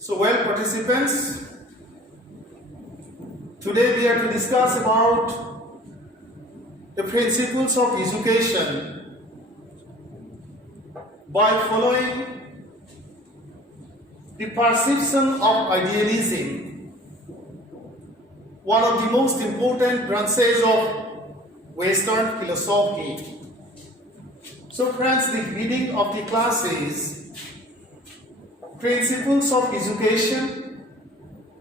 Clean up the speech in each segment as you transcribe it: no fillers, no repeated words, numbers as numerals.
So, well, participants, today we are to discuss about the principles of education by following the perception of idealism, one of the most important branches of Western philosophy. So, friends, the heading of the class is Principles of Education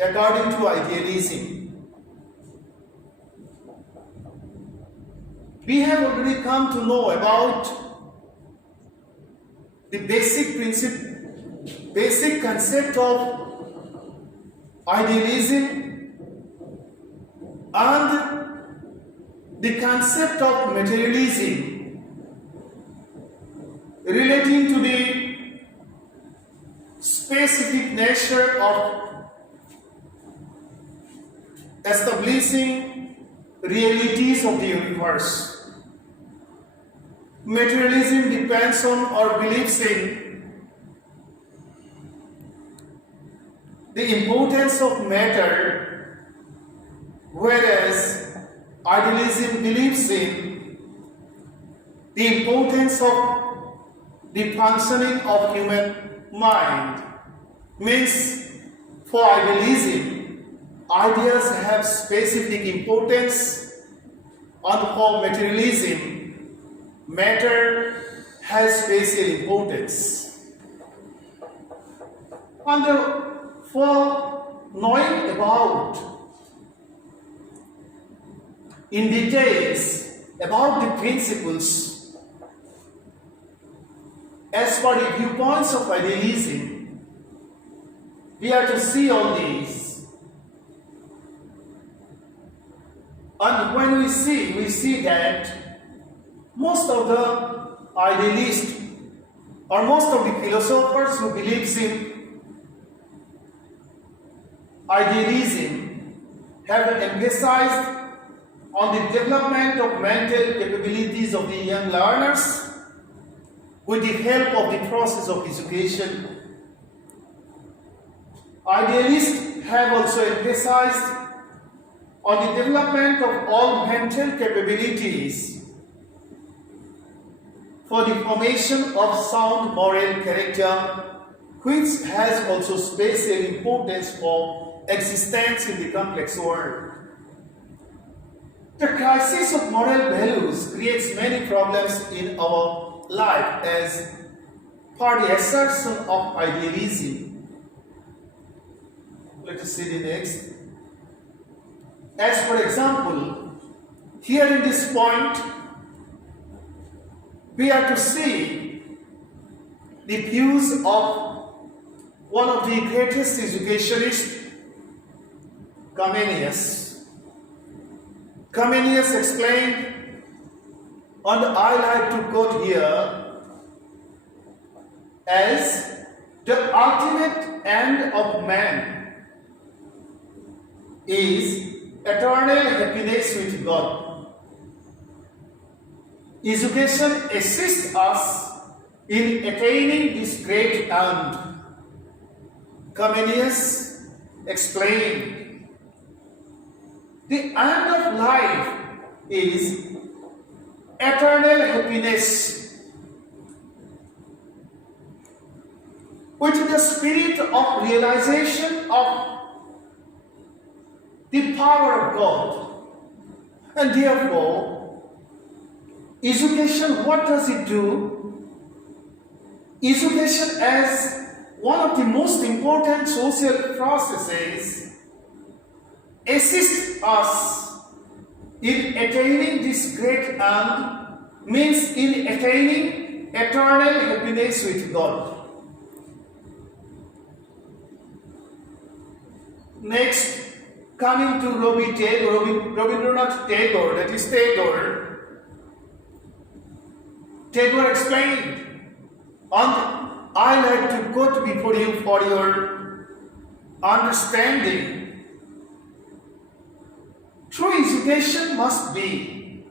according to Idealism. We have already come to know about the basic concept of idealism and the concept of materialism relating to the specific nature of establishing realities of the universe. Materialism depends on or believes in the importance of matter, whereas idealism believes in the importance of the functioning of human mind. Means, for idealism, ideas have specific importance, and for materialism, matter has special importance. And for knowing about in details about the principles as per the viewpoints of idealism, we are to see all these. And when we see that most of the idealists or most of the philosophers who believes in idealism have emphasized on the development of mental capabilities of the young learners with the help of the process of education. Idealists have also emphasized on the development of all mental capabilities for the formation of sound moral character, which has also special importance for existence in the complex world. The crisis of moral values creates many problems in our life as per the assertion of idealism. Let us see the next. As for example, here in this point, we are to see the views of one of the greatest educationists, Comenius. Comenius explained, and I like to quote here, as the ultimate end of man is eternal happiness with God. Education assists us in attaining this great end. Comenius explained, the end of life is eternal happiness, which is the spirit of realization of the power of God. And therefore, education, what does it do? Education, as one of the most important social processes, assists us in attaining this great end, means in attaining eternal happiness with God. Next, coming to Rabindranath Tagore, that is Tagore. Tagore explained, and I like to quote before you for your understanding. True education must be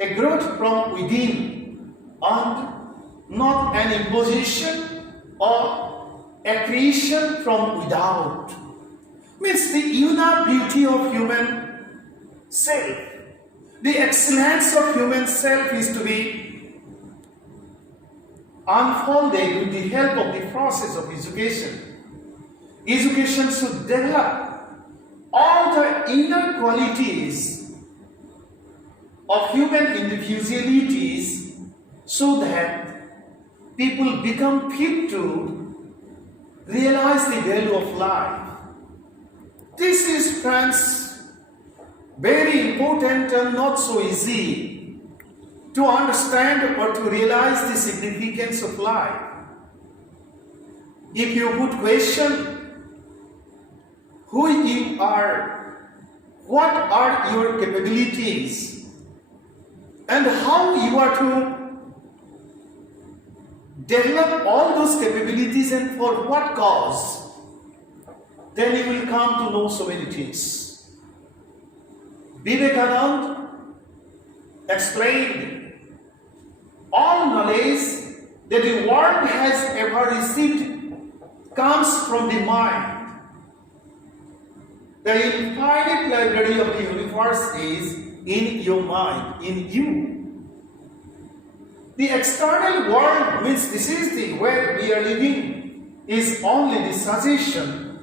a growth from within and not an imposition or a creation from without. Means the inner beauty of human self. The excellence of human self is to be unfolded with the help of the process of education. Education should develop all the inner qualities of human individualities so that people become fit to realize the value of life. This is, friends, very important and not so easy to understand or to realize the significance of life. If you would question who you are, what are your capabilities, and how you are to develop all those capabilities and for what cause, then you will come to know so many things. Vivekananda explained all knowledge that the world has ever received comes from the mind. The infinite library of the universe is in your mind, in you. The external world, means this is the where we are living, is only the suggestion,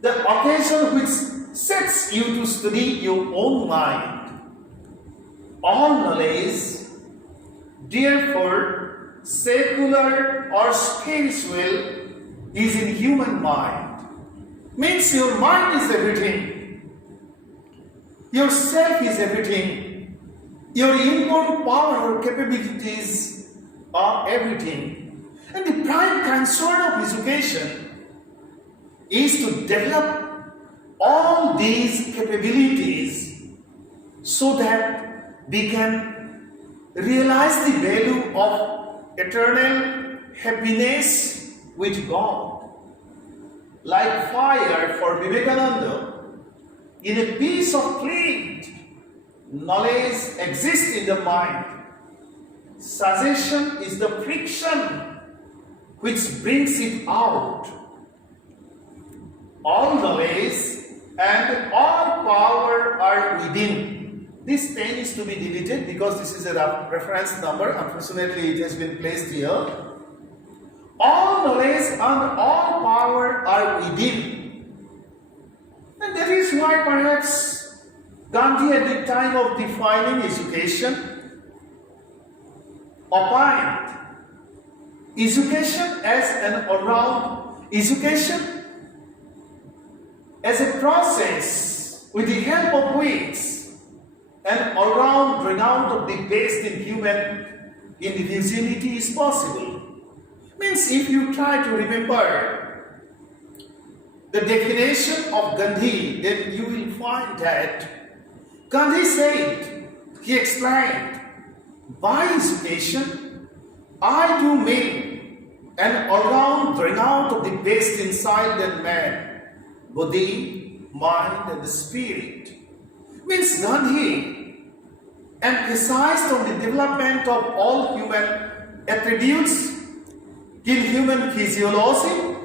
the occasion which sets you to study your own mind. All knowledge, therefore, secular or spiritual, is in human mind. Means your mind is everything. Yourself is everything. Your inborn power or capabilities are everything. And the prime concern of education is to develop all these capabilities so that we can realize the value of eternal happiness with God. Like fire for Vivekananda, in a piece of flint, knowledge exists in the mind. Suggestion is the friction which brings it out. All knowledge and all power are within. This 10 is to be deleted because this is a reference number. Unfortunately, it has been placed here. All knowledge and all power are within. And that is why perhaps Gandhi, at the time of defining education, opined education as an all-round education, as a process with the help of which an all-round renown of the best in human individuality is possible. Means if you try to remember the definition of Gandhi, then you will find that Gandhi said, he explained, by education, I do mean an all-round renown of the best inside the man, body, mind, and the spirit. Means Gandhi emphasized on the development of all human attributes in human physiology,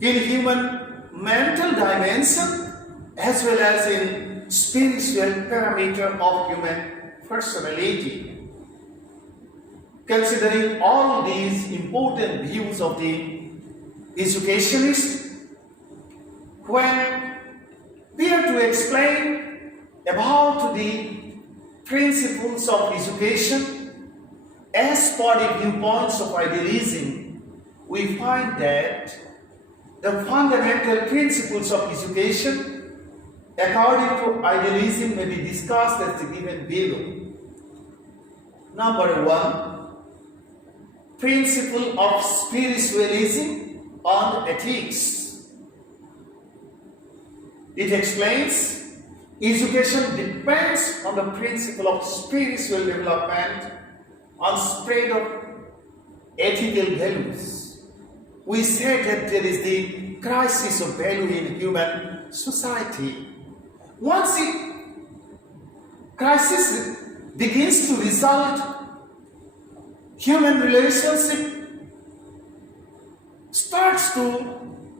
in human mental dimension, as well as in spiritual parameter of human personality. Considering all these important views of the educationist, when we are to explain about the principles of education as per the viewpoints of idealism, we find that the fundamental principles of education according to idealism may be discussed as the given below. Number 1, principle of spiritualism and ethics. It explains education depends on the principle of spiritual development and spread of ethical values. We said that there is the crisis of value in human society. Once the crisis begins to result, human relationship starts to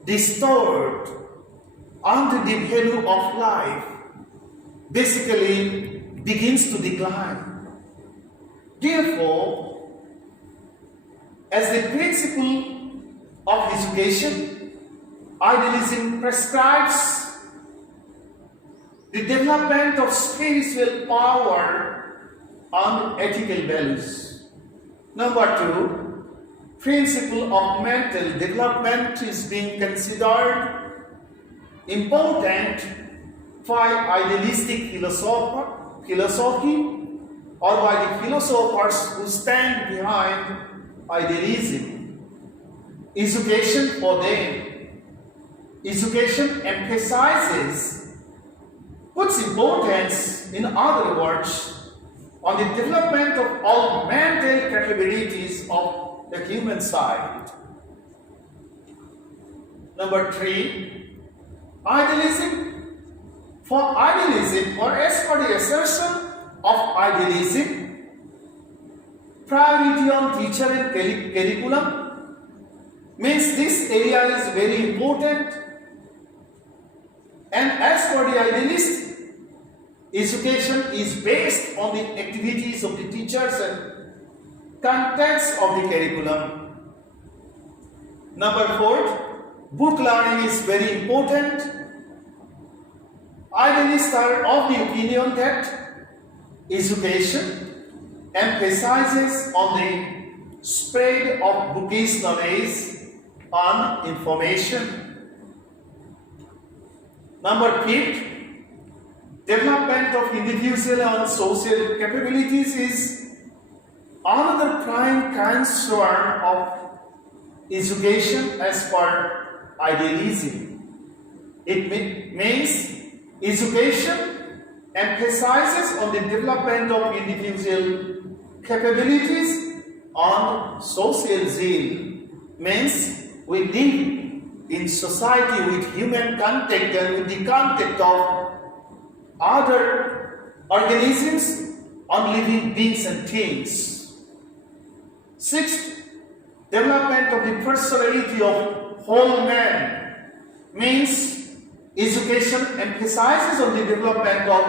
distort and the value of life basically begins to decline. Therefore, as the principle of education, idealism prescribes the development of spiritual power and ethical values. Number two, principle of mental development is being considered important by idealistic philosophy or by the philosophers who stand behind idealism. Education for them. Education emphasizes, puts importance, in other words, on the development of all mental capabilities of the human side. Number three, idealism. For idealism, or as for the assertion of idealism, priority on teacher and curriculum means this area is very important. And as for the idealist, education is based on the activities of the teachers and contents of the curriculum. Number four, book learning is very important. Idealists are of the opinion that education emphasizes on the spread of bookish knowledge and information. Number fifth, development of individual and social capabilities is another prime concern of education as per idealism. It means education emphasizes on the development of individual capabilities and social zeal. Means we live in society with human contact and with the contact of other organisms and living beings and things. Sixth, development of the personality of whole man means education emphasizes on the development of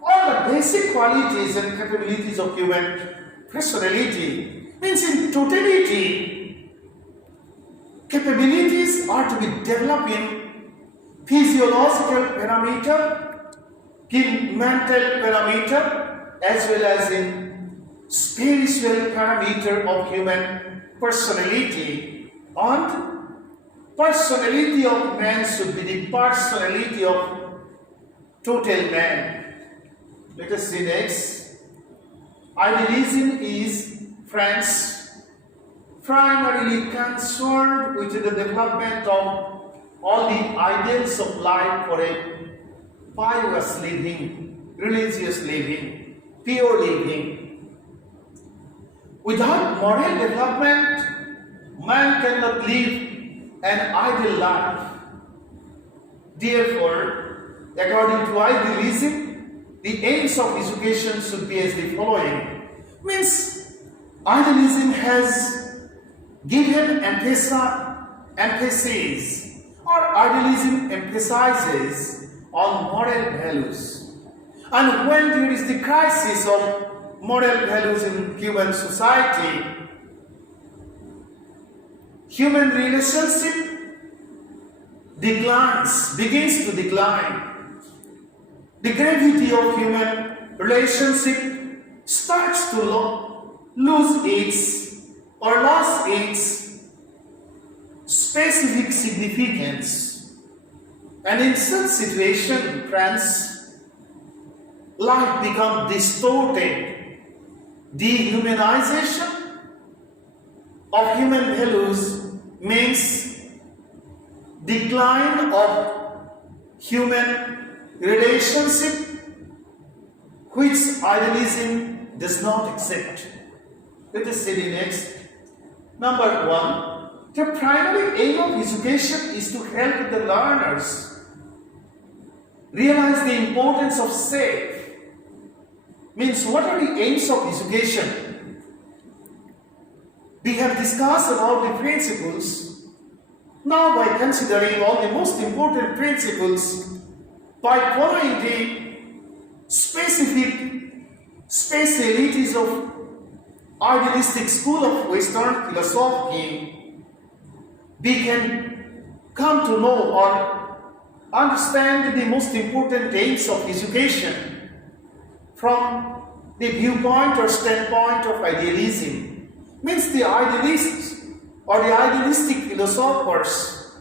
all the basic qualities and capabilities of human personality. Means in totality, capabilities are to be developed in physiological parameter, in mental parameter, as well as in spiritual parameter of human personality. And personality of man should be the personality of total man. Let us see next. Idealism is, friends, primarily concerned with the development of all the ideals of life for a pious living, religious living, pure living. Without moral development, man cannot live an ideal life. Therefore, according to idealism, the aims of education should be as the following. Means, idealism has given emphasis, or idealism emphasizes on moral values. And when there is the crisis of moral values in human society, human relationship begins to decline. The gravity of human relationship starts to lose its specific significance. And in such situation, friends, life becomes distorted. Dehumanization of human values means decline of human relationship, which idealism does not accept. Let us see the next. Number one, the primary aim of education is to help the learners realize the importance of self. Means, what are the aims of education? We have discussed about the principles Now, by considering all the most important principles, by following the specific specialities of idealistic school of Western philosophy, we can come to know or understand the most important aims of education from the viewpoint or standpoint of idealism. Means the idealists or the idealistic philosophers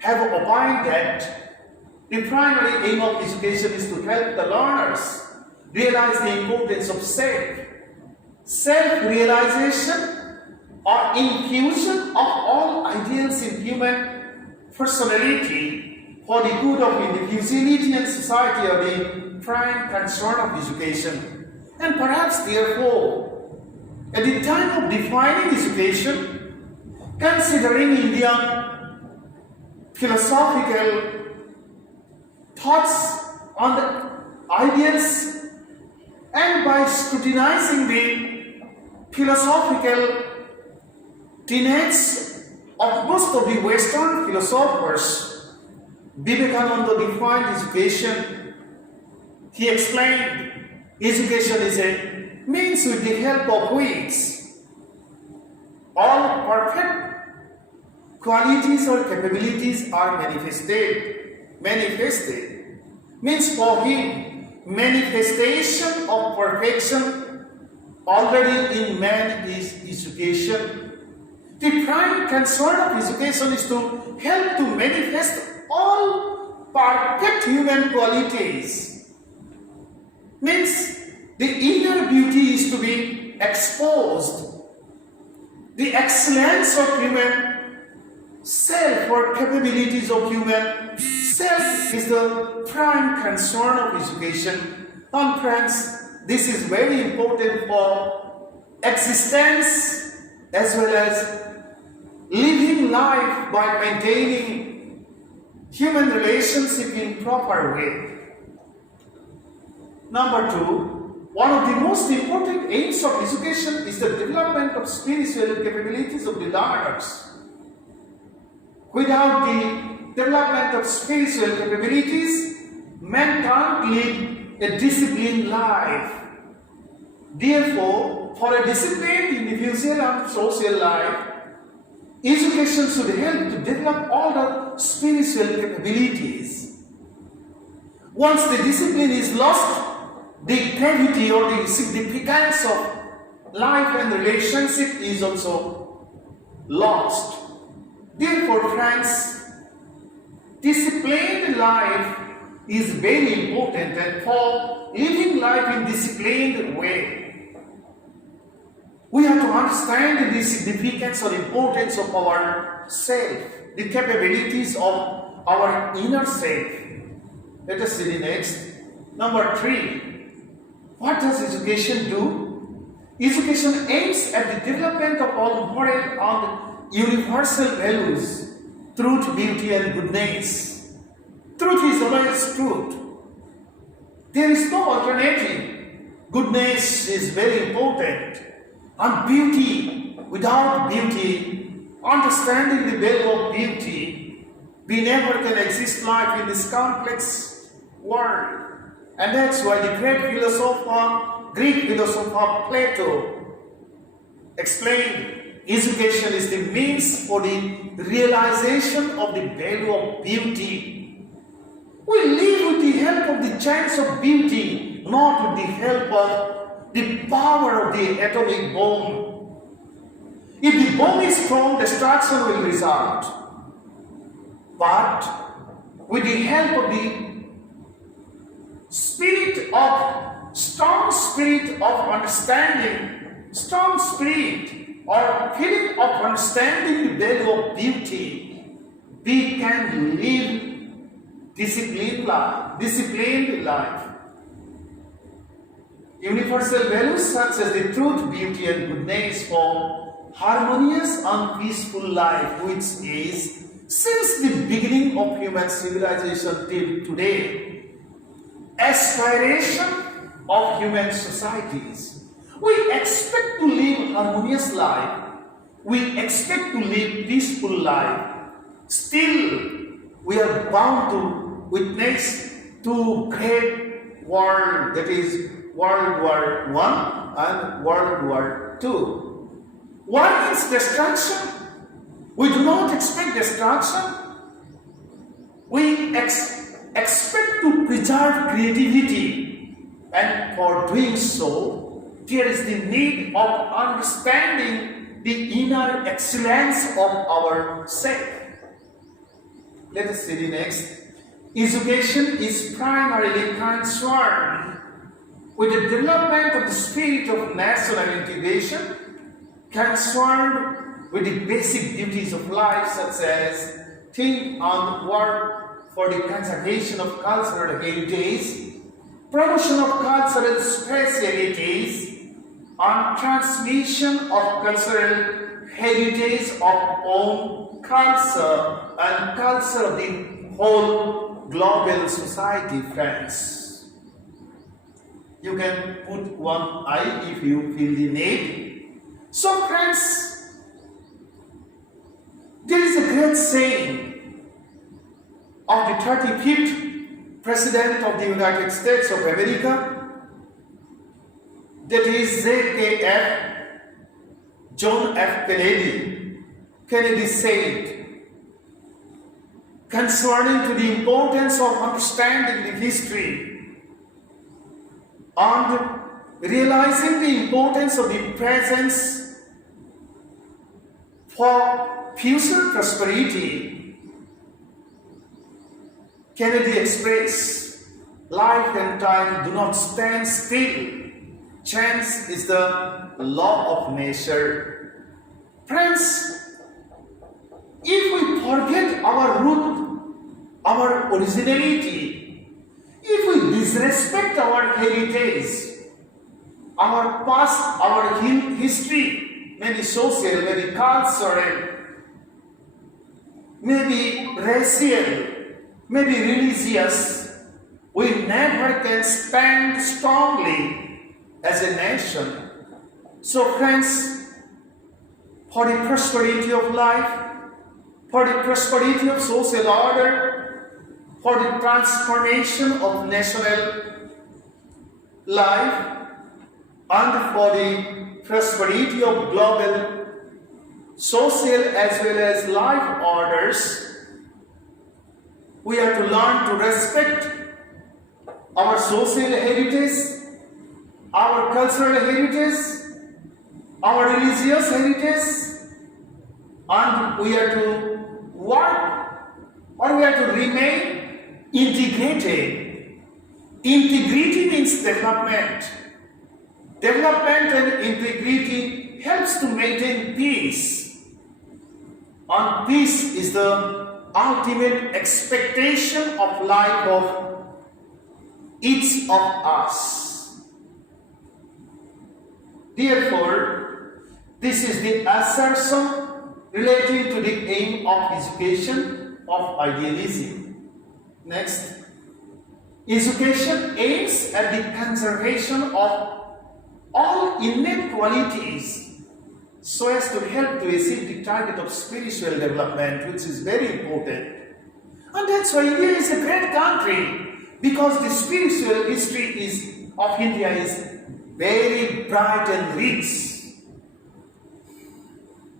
have opined that the primary aim of education is to help the learners realize the importance of self-realization or infusion of all ideals in human personality for the good of individuality and society are the prime concern of education. And perhaps therefore, at the time of defining education, considering Indian philosophical thoughts on the ideals and by scrutinizing the philosophical tenets of most of the Western philosophers, Vivekananda defined education. He explained education is a means with the help of which all perfect qualities or capabilities are manifested. Means for him, manifestation of perfection already in man is education. The prime concern of education is to help to manifest all perfect human qualities. Means the inner beauty is to be exposed. The excellence of human self or capabilities of human self is the prime concern of education. And friends, this is very important for existence as well as living life by maintaining human relationship in proper way. Number two, one of the most important aims of education is the development of spiritual capabilities of the learners. Without the development of spiritual capabilities, man can't live a disciplined life. Therefore, for a disciplined individual and social life, education should help to develop all the spiritual capabilities. Once the discipline is lost, the gravity or the significance of life and relationship is also lost. Therefore, friends, disciplined life is very important, and for living life in disciplined way, we have to understand the significance or importance of our self, the capabilities of our inner self. Let us see the next. Number three, what does education do? Education aims at the development of all moral and universal values, truth, beauty, and goodness. Truth is always truth. There is no alternative. Goodness is very important. And beauty, without beauty, understanding the value of beauty, we never can exist life in this complex world. And that's why the Greek philosopher Plato explained education is the means for the realization of the value of beauty. We live with the help of the chance of beauty, not with the help of the power of the atomic bomb. If the bomb is strong, destruction will result. But with the help of the strong spirit of understanding, strong spirit or feeling of understanding the value of beauty, we can live disciplined life. Universal values such as the truth, beauty, and goodness form harmonious and peaceful life, which is, since the beginning of human civilization till today, aspiration of human societies. We expect to live harmonious life. We expect to live peaceful life. still we are bound to witness two great wars, that is World War I and World War II. Why means destruction? We do not expect destruction. We expect to preserve creativity, and for doing so, there is the need of understanding the inner excellence of our self. Let us see the next. Education is primarily concerned with the development of the spirit of national integration, concerned with the basic duties of life, such as think and work for the conservation of cultural heritage, promotion of cultural specialities, and transmission of cultural heritage of own culture and culture of the whole global society, friends. You can put one eye if you feel the need. So, friends, there is a great saying of the 35th President of the United States of America, that is John F. Kennedy. Kennedy said, concerning to the importance of understanding the history and realizing the importance of the presence for future prosperity, Kennedy expressed, life and time do not stand still. Chance is the law of nature. Friends, if we forget our root, our originality, if we disrespect our heritage, our past, our history, maybe social, maybe cultural, maybe racial, maybe religious, we never can stand strongly as a nation. So friends, for the prosperity of life, for the prosperity of social order, for the transformation of national life, and for the prosperity of global social as well as life orders, we have to learn to respect our social heritage, our cultural heritage, our religious heritage, and we have to work, or we have to remain integrated. Integrity means development. Development and integrity helps to maintain peace. And peace is the ultimate expectation of life of each of us. Therefore, this is the assertion relating to the aim of education of idealism. Next, education aims at the conservation of all innate qualities so as to help to achieve the target of spiritual development, which is very important. And that's why India is a great country, because the spiritual history of India is very bright and rich.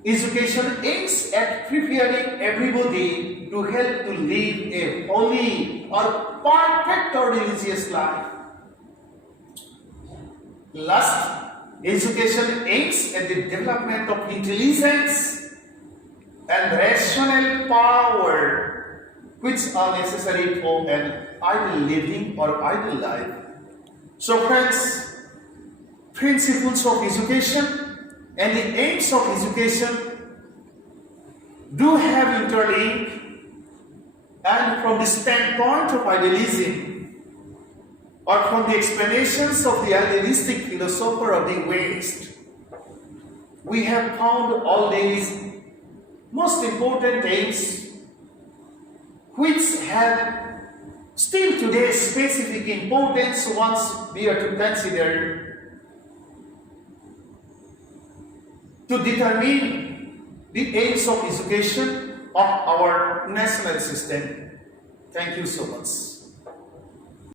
Education aims at preparing everybody to help to live a holy or perfect or religious life. Last, education aims at the development of intelligence and rational power, which are necessary for an ideal living or ideal life. So friends, principles of education and the aims of education do have interlink, and from the standpoint of idealism, or from the explanations of the idealistic philosopher of the West, we have found all these most important aims which have still today specific importance once we are to consider to determine the aims of education of our national system. Thank you so much.